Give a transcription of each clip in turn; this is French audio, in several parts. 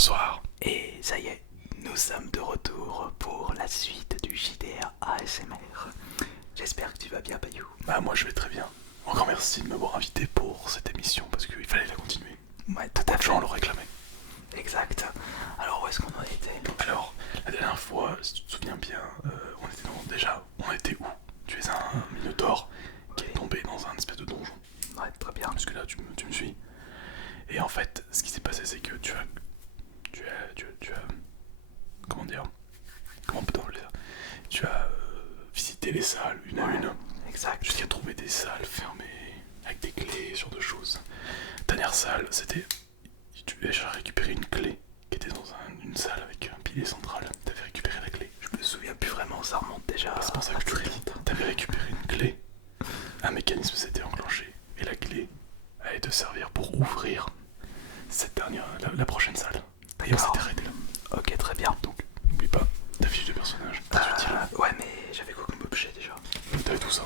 Bonsoir. Et ça y est, nous sommes de retour pour la suite du JDR ASMR. J'espère que tu vas bien, Payou. Bah moi je vais très bien. Encore merci de m'avoir invité pour cette émission parce qu'il fallait la continuer. Ouais, tout Beaucoup à de fait. gens le réclamaient. Exact. Alors où est-ce qu'on en était? Alors, la dernière fois, si tu te souviens bien, on était où? Tu es un minotaure qui est tombé dans un espèce de donjon. Ouais, très bien. Parce que là tu me suis. Et en fait, ce qui s'est passé c'est que tu as comment dire? Comment peut-on appeler ça? Tu as visité les salles une à une. Exact. Jusqu'à trouver des salles fermées avec des clés sur deux choses. Dernière salle, c'était. Tu as récupéré une clé qui était dans une salle avec un pilier central. T'avais récupéré la clé. Je me souviens plus vraiment, ça remonte déjà. C'est pour ça que je te dis. T'avais récupéré une clé. Un mécanisme s'était enclenché. Et la clé allait te servir pour ouvrir cette dernière, la prochaine salle. Et on s'était arrêté là. Ok, très bien. Donc, n'oublie pas ta fiche de personnage. Ouais, mais j'avais quoi comme objet déjà? T'avais tout ça.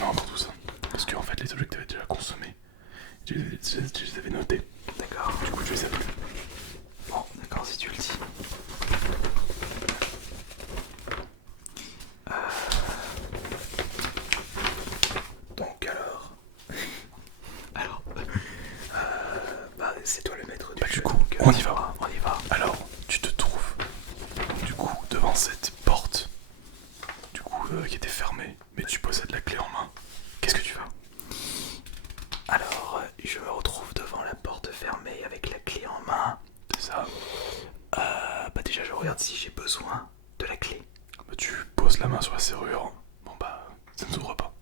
Non, encore tout ça. Parce que en fait, les objets que t'avais déjà consommés, tu les avais notés. D'accord. Du coup, tu les avais plus. Bon, d'accord, si tu le dis. Donc alors... alors... bah c'est toi le maître du jeu. Du coup, donc, on y va. On y va. Alors, tu te trouves du coup devant cette porte, du coup qui était fermée, mais tu possèdes la clé en main. Qu'est-ce que tu fais? Alors, je me retrouve devant la porte fermée avec la clé en main. C'est ça. Bah déjà je regarde si j'ai besoin de la clé. Bah, tu poses la main sur la serrure. Bon bah, ça ne s'ouvre pas.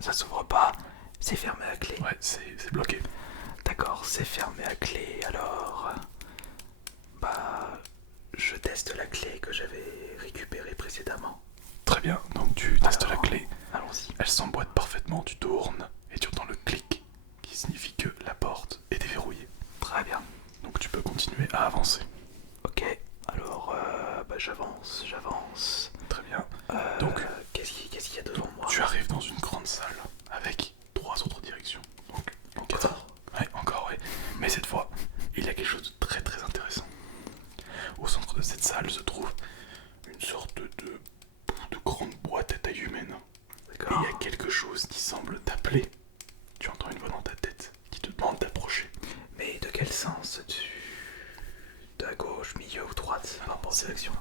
Ça s'ouvre pas, c'est fermé à clé. Ouais, c'est bloqué. D'accord, c'est fermé à clé, alors... bah... je teste la clé que j'avais récupérée précédemment. Très bien, donc tu testes la Alors, clé. allons-y. Elle s'emboîte parfaitement, tu tournes et tu entends le clic qui signifie que la porte est déverrouillée. Très bien. Donc tu peux continuer à avancer. Ok, alors bah j'avance. Très bien. Donc, Qu'est-ce qu'il y a devant moi? tu arrives dans une grande salle avec trois autres directions. Donc, en quatre. Ouais, encore, ouais. Mais cette fois, il y a quelque chose de très très intéressant. Au centre de cette salle se trouve une sorte de grande boîte à taille humaine. Et D'accord. il y a quelque chose qui semble t'appeler. Tu entends une voix dans ta tête qui te demande d'approcher. Mais de quel sens? De la gauche, milieu ou droite? Par rapport aux directions.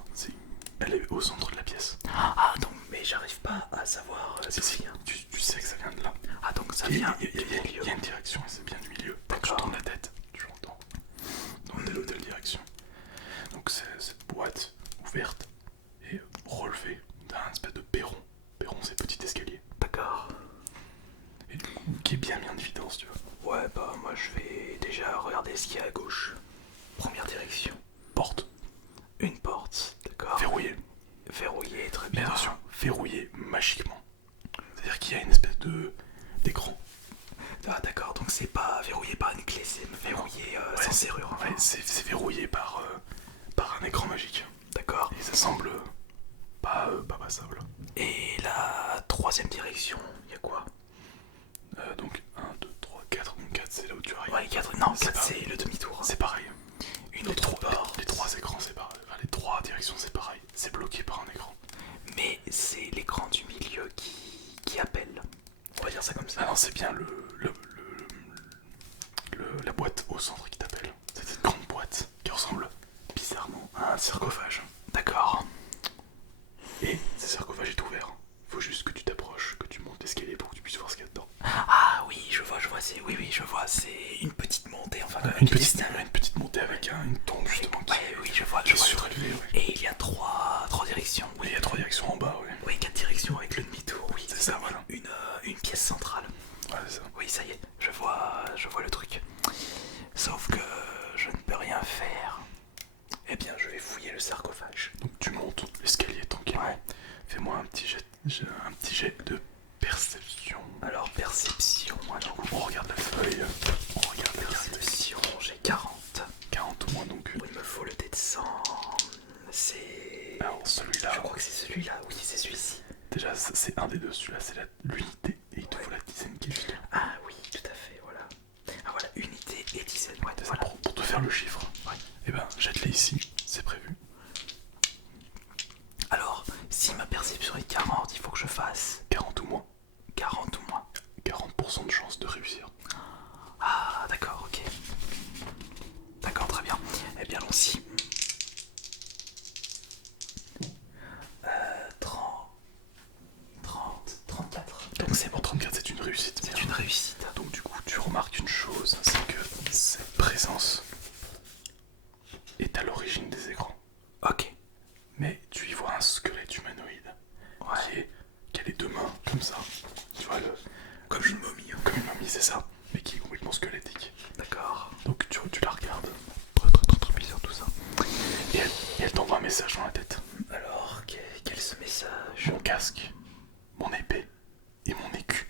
Elle est au centre de la pièce. Ah donc, mais j'arrive pas à savoir Si, d'où si, vient. tu sais que ça vient de là. Ah donc ça Il y vient a- il y a- du il y a- milieu. il y a une direction et c'est bien du milieu. Quand tu D'accord. tournes la tête, tu l'entends. Dans telle ou telle direction. Donc c'est cette boîte ouverte et relevée d'un espèce de perron. Perron, c'est petit escalier. D'accord. Et du coup, qui est bien mis en évidence, tu vois. Ouais, bah moi je vais déjà regarder ce qu'il y a à gauche. Première direction. Porte, Une porte, d'accord. verrouillée. Verrouillée, très Mais bien. attention, verrouillée magiquement. C'est-à-dire qu'il y a une espèce d'écran. Ah d'accord, donc c'est pas verrouillé par une clé, c'est verrouillé sans serrure. Ouais, c'est verrouillé par un écran magique. D'accord. Et ça semble pas passable. Et la troisième direction, il y a quoi? Donc 1, 2, 3, 4. Donc 4 c'est là où tu arrives. Ouais, 4, non, C'est 4 pas- c'est le demi-tour. C'est pareil. Une autre porte. Les trois écrans c'est pareil. Enfin, les trois directions c'est pareil. C'est bloqué par un écran. Mais c'est l'écran du milieu qui appelle. On va dire ça comme ça. Ah non, c'est bien la boîte au centre qui t'appelle. C'est cette grande boîte qui ressemble bizarrement à un sarcophage. D'accord. Et ce sarcophage est ouvert. Faut juste que tu t'approches, que tu montes l'escalier pour que tu puisses voir ce qu'il y a dedans. Ah oui, je vois, c'est. Oui, je vois, c'est une petite montée, enfin Une du destin. petite montée avec une tombe justement qui Ouais, oui, je vois est le truc. surélevée. Ouais. Et il y a trois directions. Oui, il y a trois directions en bas, ouais. Oui, 4 directions avec le demi-tour, oui. C'est ça, voilà. Une pièce centrale. Ouais, c'est ça. Oui, ça y est, je vois le truc. Sauf que je ne peux rien faire. Eh bien, je vais fouiller le sarcophage. Donc tu montes l'escalier tranquillement. Ouais. Fais-moi un petit jet de perception. Alors, perception, alors. On regarde la feuille. On regarde la carte. Perception, j'ai 40. 40 au moins donc. Il me faut le dé de 100. C'est... Alors celui-là, Je crois que c'est celui-là, oui, c'est celui-ci. déjà c'est un des deux. Celui-là c'est l'unité et il te faut la dizaine qui est juste. Ah oui, tout à fait, voilà. Ah voilà, unité et dizaine, ouais, C'est ça, voilà. pour te faire le chiffre. Ouais. Eh ben, jette-les ici, c'est prévu. Alors, si ma perception est 40, il faut que je fasse 40 ou moins. 40 ou moins. 40% de chance de réussir. Ah, d'accord, ok. D'accord, très bien. Eh bien, allons-y. 30, 34. Donc c'est bon. 34, c'est une réussite. C'est une réussite. Donc du coup, tu remarques une chose, c'est que cette présence est à l'origine des écrans. Ok. Mais tu y vois un squelette humanoïde Ouais. qui a les deux mains comme ça. Tu vois, Comme une momie. comme une momie, c'est ça, mais qui est complètement squelettique. D'accord. Donc tu la regardes. Très bizarre tout ça. Et elle t'envoie un message dans la tête. Alors, quel est ce message? Mon casque, mon épée et mon écu.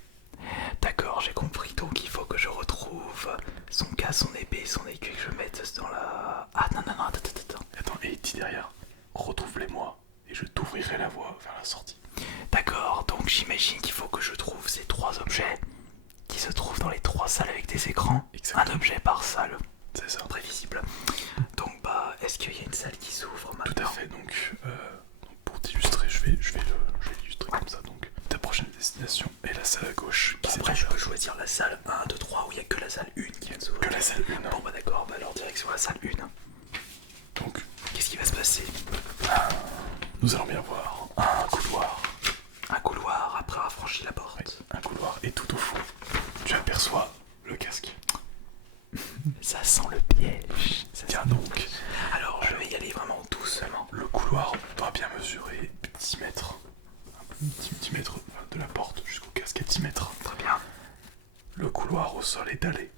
D'accord, j'ai compris. Donc il faut que je retrouve son cas, son épée, son écu, que je mette dans la... Ah non, attends. Attends, et il dit derrière, retrouve-les-moi et je t'ouvrirai la voie vers la sortie. D'accord, donc j'imagine qu'il faut que je trouve ces 3 objets qui se trouvent dans les 3 salles avec des écrans. Exactement. Un objet par salle. C'est ça. Très visible. Donc bah, est-ce qu'il y a une salle qui s'ouvre maintenant? Tout à fait, donc pour t'illustrer, je vais l'illustrer comme ça. Donc ta prochaine destination est la salle à gauche. Qui Après, je peux choisir la salle 1, 2, 3 où il n'y a que la salle 1 qui vient de s'ouvrir. Que la salle 1. Bon bah d'accord, bah alors direction la salle 1. Donc Qu'est-ce qui va se passer? nous allons bien voir un couloir. Un couloir après avoir franchi la porte. Oui, un couloir, et tout au fond, tu aperçois le casque. Ça sent le piège. Tiens donc, Alors je vais y aller vraiment doucement. le couloir doit bien mesurer 10 mètres. Un petit 10 mètres de la porte jusqu'au casque à 10 mètres. Très bien. Le couloir au sol est dallé.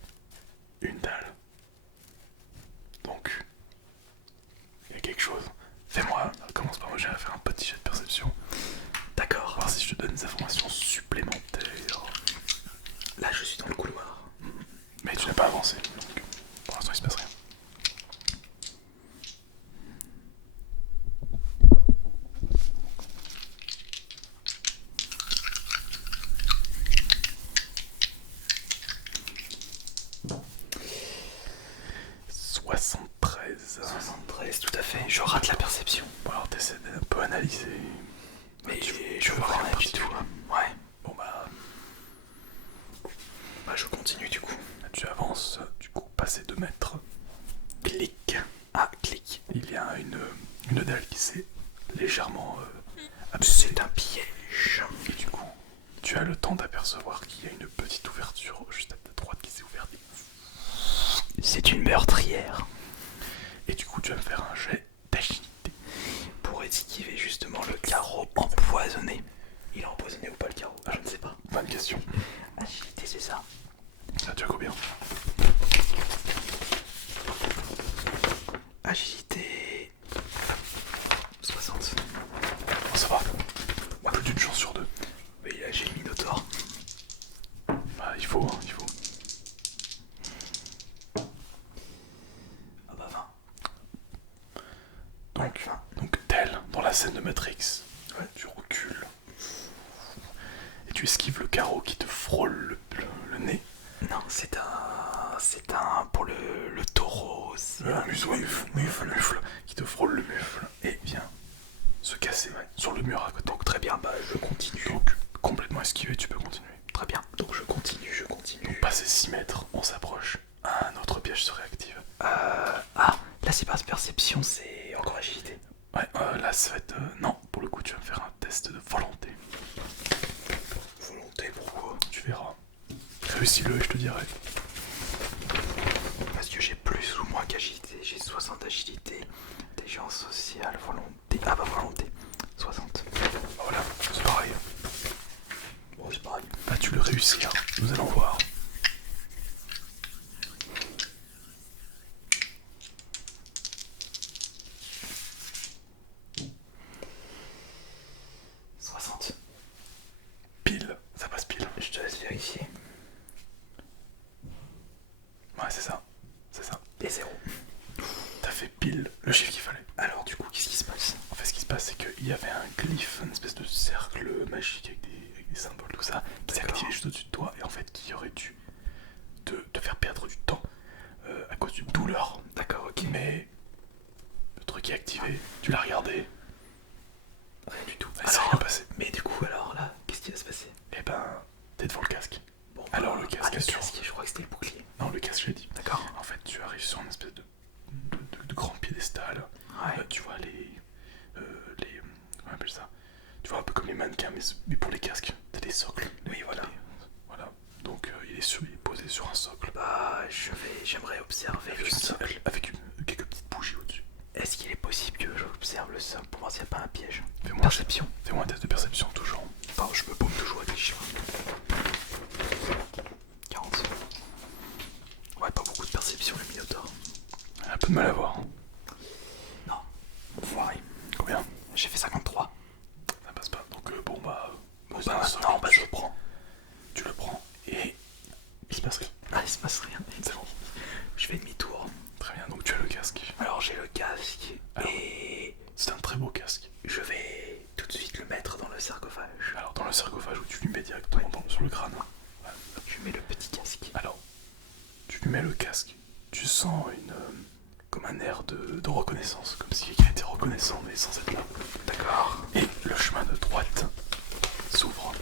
Une dalle. Donc, il y a quelque chose. Fais-moi, commence par moi, j'ai à faire un petit jet de perception. D'accord. Voir si je te donne des informations supplémentaires. Là je suis dans le couloir. Mais tu n'as pas avancé, donc pour l'instant il se passe rien. « 73, tout à fait. Je rate la perception. Bon alors t'essaies d'un peu analyser. Mais Tu je veux vois voir rien un du petit tout. peu. Ouais. Bon bah Je continue du coup. tu avances, du coup passer 2 mètres. Clic. Ah, clic. Il y a une dalle qui s'est légèrement abaissée. C'est un piège. Et du coup, tu as le temps d'apercevoir qu'il y a une petite ouverture juste à ta droite qui s'est ouverte. C'est une meurtrière. Et du coup, tu vas me faire un jet d'agilité. Pour esquiver justement le carreau empoisonné. Il est empoisonné ou pas le carreau? Je ne sais pas. Bonne question. Agilité, c'est ça. Là, tu as combien? Agilité 60. Oh, ça va. Plus d'une chance sur 2. Mais là j'ai le Minotaure. Bah, il faut, il faut. Ah bah 20. Donc tel dans la scène de Matrix, tu recules et tu esquives le carreau qui te frôle le nez. Non, c'est un pour le taureau. Le mufle qui te frôle le mufle et vient se casser sur le mur à côté. Donc très bien, bah je continue. Donc complètement esquivé, tu peux continuer. Très bien, donc je continue. Donc passé 6 mètres, on s'approche. Un autre piège se réactive. Ah, là c'est pas perception, c'est encore agilité. Ouais, là ça va être... non, pour le coup tu vas me faire un test de volonté. Volonté, pourquoi? Tu verras. Réussis-le et je te dirai. Parce que j'ai plus ou moins qu'agilité. J'ai 60 agilité. Intelligence sociale, volonté. Ah bah volonté. 60. Voilà, c'est pareil. Bon, c'est pareil. Vas-tu le réussir? Nous allons voir. Pile, ça passe pile. Je te laisse vérifier. Ouais, c'est ça. C'est ça. Et 0. T'as fait pile le chiffre qu'il fallait. Alors du coup, qu'est-ce qui se passe? En fait, ce qui se passe, c'est qu'il y avait un glyphe, une espèce de cercle magique avec des symboles, tout ça, qui s'est activé juste au-dessus de toi et en fait qui aurait dû te faire perdre du temps à cause d'une douleur. D'accord, ok. Mais joué, tu l'as regardé. Rien du tout. Ça s'est rien passé. Mais du coup, alors là, qu'est-ce qui va se passer? Eh ben, t'es devant le casque. Bon, Alors le casque, le sur... casque, je crois que c'était le bouclier. Non, le casque, j'ai dit. D'accord. En fait, tu arrives sur une espèce de grand piédestal. Ouais. Tu vois comment on appelle ça? Tu vois un peu comme les mannequins, mais pour les casques, t'as des socles. Oui, voilà. Voilà. Donc il est posé sur un socle. Bah, j'aimerais observer le socle. Avec quelques petites bougies au-dessus. Est-ce qu'il est possible que j'observe le socle pour voir s'il n'y a pas un piège? Fais-moi Perception. Fais-moi un test de perception toujours. Enfin, je me paume toujours avec les chiffres. 40. Ouais, pas beaucoup de perception, le Minotaure. Un peu de mal à voir. Non. Enfoiré. Combien? J'ai fait 53. Ça passe pas. Donc bon bah Maintenant, je le prends. Tu le prends et il se passe rien. Ah, il se passe rien. C'est bon. Je fais demi-tour. Très bien, donc tu as le casque. Alors j'ai le casque et C'est un très beau casque. je vais tout de suite le mettre dans le sarcophage. Alors dans le sarcophage où tu lui mets directement sur le crâne. Je mets le petit casque. Alors, tu lui mets le casque. Tu sens comme un air de reconnaissance, comme si quelqu'un était reconnaissant mais sans être là. D'accord. Et le chemin de droite s'ouvre.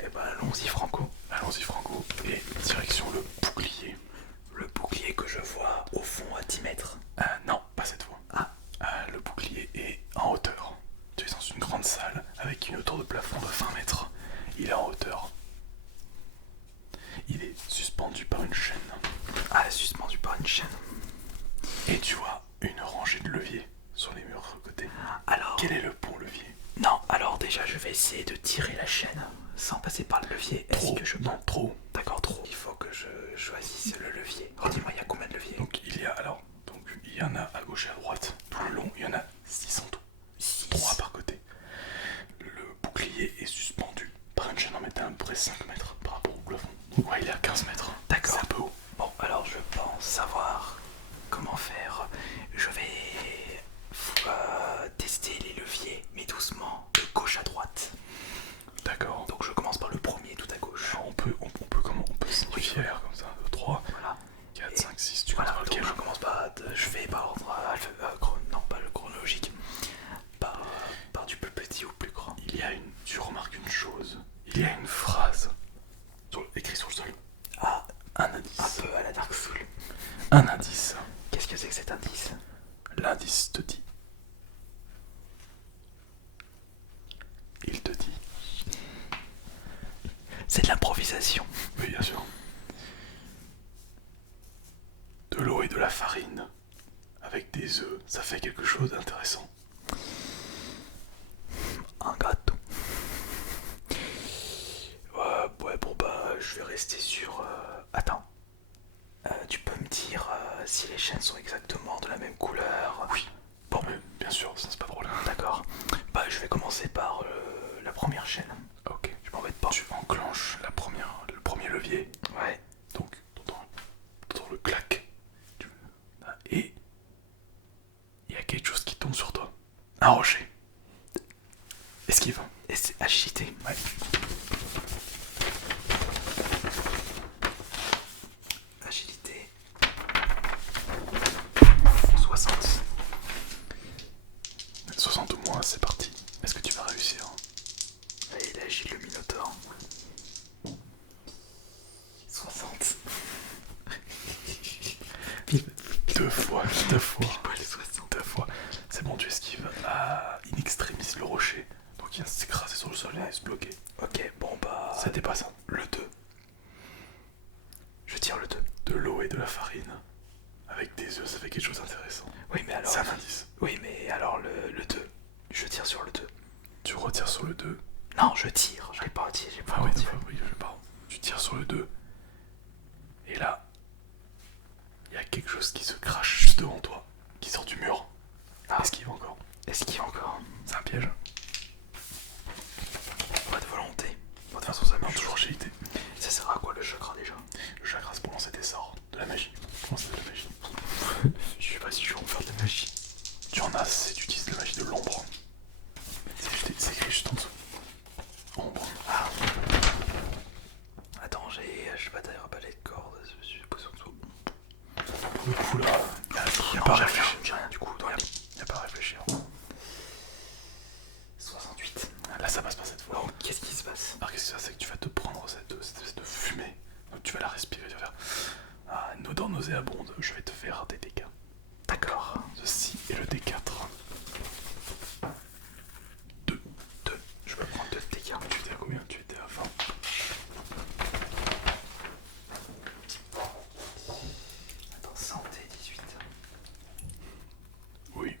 Et ben allons-y Franco. Allons-y Franco. Et direction le bouclier. Le bouclier que je vois au fond à 10 mètres. Non, pas cette fois. Le bouclier est en hauteur. Tu es dans une grande salle avec une hauteur de plafond de 20 mètres. Il est en hauteur. Il est suspendu par une chaîne. Ah, suspendu par une chaîne. Et tu vois une rangée de leviers sur les murs à côté. Alors... Quel est le bon levier? Non, alors déjà je vais essayer de tirer la chaîne sans passer par le levier. Est-ce que je peux? Non, trop. D'accord, trop. Il faut que je choisisse le levier. Redis-moi, il y a combien de leviers? Donc il y en a à gauche et à droite. Tout le long, il y en a 6 en tout. 3 par côté. Le bouclier est suspendu par une chaîne en métal à peu près 5 mètres par rapport au plafond. Donc ouais, il est à 15 mètres. D'accord. C'est un peu haut. Bon, alors je pense savoir comment faire. Je vais tester les leviers, mais doucement, de gauche à droite. D'accord. Donc je commence par le premier tout à gauche. Alors, on peut signifier comme ça. 3, Voilà. 4, 5, 6, tu Voilà, commences par donc lequel? je commence je vais par ordre non pas le chronologique, par du plus petit au plus grand. Tu remarques une chose. Il y a une phrase écrite sur le sol. Ah, Un indice. un peu à la Dark Soul. Un indice. Qu'est-ce que c'est que cet indice? L'indice te dit. Il te dit. C'est de l'improvisation. Oui, bien sûr. De l'eau et de la farine. Avec des œufs, ça fait quelque chose d'intéressant. Un gâteau. Ouais, bon bah je vais rester sur... Attends. Tu peux me dire si les chaînes sont exactement de la même couleur? Oui. Bon, mais bien sûr, ça c'est pas drôle. D'accord. Bah je vais commencer par la première chaîne. Ok. Je m'embête pas. Tu enclenches le premier levier. Ouais. Donc, t'entends le clac. Et il y a quelque chose qui tombe sur toi. Un rocher. Esquive. Et c'est agité. Ouais. Agilité. 60. 60 ou moins, c'est parti. Est-ce que tu vas réussir? Et il agit le Minotaure. 60. Deux fois. Pas les 60. 2 fois. C'est bon, tu esquives à in extremis le rocher. Donc il vient s'écraser sur le sol et se bloquer. Ok, bon bah... C'était pas ça. Le 2. Je tire le 2. De l'eau et de la farine. Avec des œufs, ça fait quelque chose d'intéressant. Oui, mais alors... C'est un indice. Oui, mais alors le 2. Je tire sur le 2. Tu retires sur le 2. Non, je tire. Je l'ai pas retiré. J'ai pas Ah oui, retiré. pardon. Tu tires sur le 2. Et là, il y a quelque chose qui se crache juste devant toi. Qui sort du mur. Ah. Esquive encore. Esquive encore. C'est un piège. Pas de volonté. Pas de façon, ça Non, me toujours agilité. Ça sert à quoi le chakra déjà? Le chakra, c'est pour lancer des sorts. De la magie. Pour lancer de la magie. Je sais pas si je vais en faire de la magie. Tu en as, tu utilises la magie de l'ombre. C'est écrit juste en dessous. Ombre. Ah. Attends, j'ai pas d'ailleurs pas les cordes. Je suppose en dessous. Pour le coup là, y a pas à réfléchir. J'ai rien du coup dans la... Y a pas à que c'est ça, c'est que tu vas te prendre cette espèce de fumée. Donc tu vas la respirer, tu vas faire une odeur nauséabonde. Je vais te faire des dégâts. D'accord. Ceci est le D4. 2. Je peux prendre 2 dégâts. Tu étais à combien? Tu étais à 20. Attends, santé 18. Oui.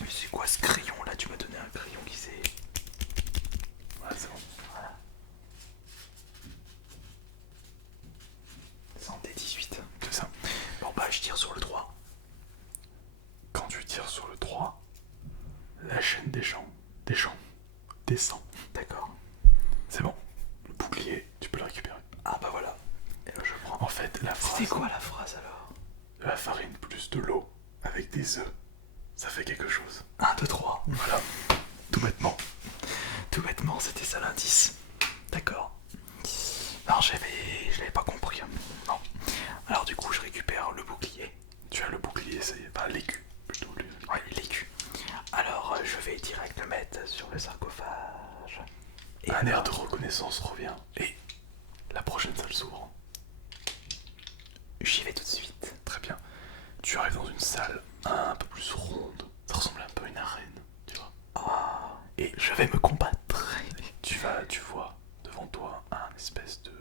Mais c'est quoi ce crayon là? Tu m'as donné un crayon qui s'est... Ouais, c'est bon. Voilà. Santé 18. C'est ça. Bon bah je tire sur le 3. Quand tu tires sur le 3, la chaîne descend. D'accord. C'est bon. Le bouclier, tu peux le récupérer. Ah bah voilà. Et là je prends. En fait, la phrase... C'était quoi la phrase alors? De la farine plus de l'eau avec des œufs, ça fait quelque chose. 1, 2, 3. Voilà. Tout bêtement. Tout bêtement, c'était ça l'indice. D'accord. Non, je l'avais pas compris. Non. Alors du coup, je récupère le bouclier. Tu as le bouclier, c'est pas l'écu. Plutôt Ouais, l'écu. Alors, je vais direct le mettre sur le sarcophage. Et un air de reconnaissance revient. Et la prochaine salle s'ouvre. j'y vais tout de suite. Très bien. Tu arrives dans une salle un peu plus ronde. Ça ressemble un peu à une arène, tu vois. Et je vais me combattre. Tu vois devant toi un espèce de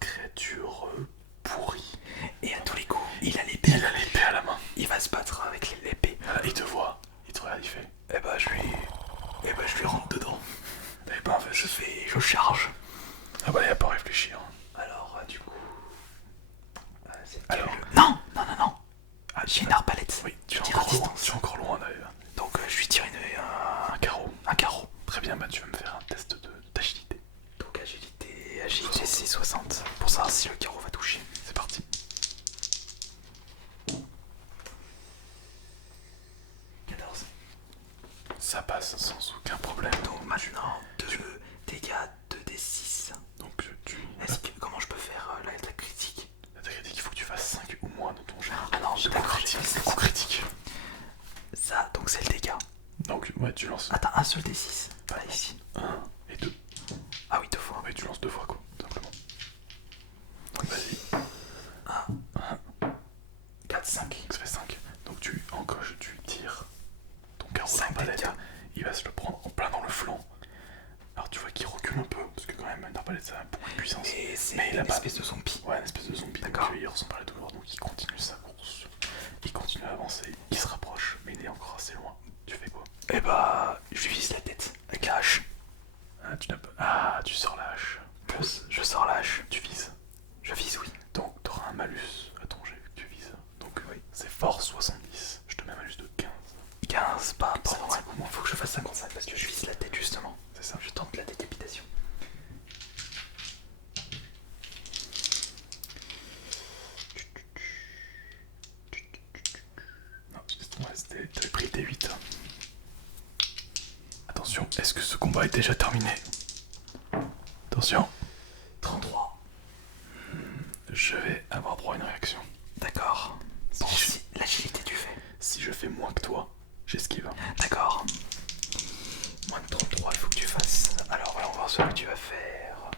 créature pourrie. Et à tous les coups, il a l'épée. Il a l'épée à la main. Il va se battre avec l'épée. Voilà, il te voit, il te regarde, il fait. Eh ben, je lui rentre dedans. Eh ben, vas-y. Je charge. Ah bah, il a pas à réfléchir. Alors, du coup... Alors... Non. J'ai une arbalète. Oui, tu es tire à encore loin. distance. Tu es encore loin d'ailleurs. Donc, je lui tire Un carreau. un carreau. Très bien, bah tu vas me faire un test d'agilité. Donc, agilité c'est 60. Pour savoir si le carreau va toucher. C'est parti. 14. Ça passe sans aucun problème. Donc, maintenant, 2 dégâts, 2d6. Donc Comment je peux faire la critique? la critique, il faut que tu fasses 5 ou moins dans ton jet. Ah non, C'est d'accord, critique. C'est coup critique. Ça, donc c'est le dégât. Donc ouais, tu lances Attends, un seul d6. Pas ici. 1 et 2. Ah oui, 2 fois. Ouais, tu lances 2 fois quoi, tout simplement. Donc vas-y. 4, 5. Ça fait 5. Donc tu encoches, tu tires ton carreau 5 d'arbalète. dégâts. Il va se le prendre en plein dans le flanc. Alors tu vois qu'il recule un peu, parce que quand même une arbalète ça a beaucoup de puissance. Et c'est Mais il a une pas... espèce de zombie. Ouais, une espèce de zombie. D'accord. Donc il ressent pas la douleur, donc il continue sa course. Il continue à avancer, il se rapproche, mais il est encore assez loin. Tu fais quoi? Et bah, je lui vise la tête avec la hache. Tu sors la hache. Je sors la hache. Tu vises. Je vise, oui. Donc t'auras un malus à ton jet vu que tu vises. Donc oui, c'est force 70. Je te mets un malus de 15. 15, pas normal. 55 ou moins. Il faut que je fasse 55 parce que je vise la tête justement. C'est ça. Je tente la décapitation. Non, t'avais pris tes 8. Attention, est-ce que ce combat est déjà terminé? Attention. 33. Je vais avoir droit à une réaction. D'accord. Bon, Si je- si l'agilité tu fais. Si je fais moins que toi, j'esquive. D'accord. Moins de 33, il faut que tu fasses. Alors voilà, on va voir ce que tu vas faire.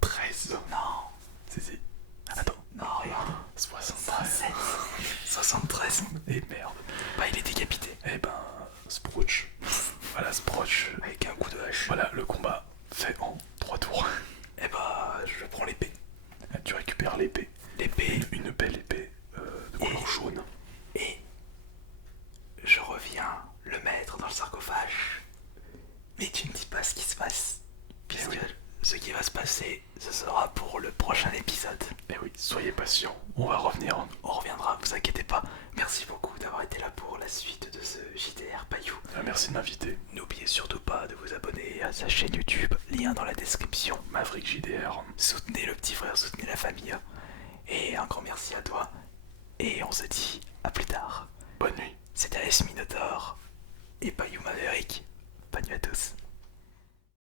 13. Non. Si. Attends. Non, regarde. 73. 7. 73. Et merde. Bah, il est décapité. Eh ben, Sproutch. Voilà, Sproutch. Avec un coup de hache. Voilà, le combat fait en 3 tours. Et bah, je prends l'épée. Tu récupères l'épée. L'épée. Une belle épée de couleur jaune. Et je reviens le mettre dans le sarcophage. Mais tu ne dis pas ce qui se passe. Puisque oui. ce qui va se passer, ce sera pour le prochain épisode. Eh oui, soyez patients, on va revenir. On reviendra, vous inquiétez pas. Merci beaucoup d'avoir été là pour la suite de ce JDR Payou. Merci de m'inviter. N'oubliez surtout pas de vous abonner à sa chaîne YouTube, lien dans la description. Maverick JDR. Soutenez le petit frère, soutenez la famille. Et un grand merci à toi. Et on se dit à plus tard. Bonne nuit. C'était Alice Minotaur et Payou Maverick. Bonne nuit à tous.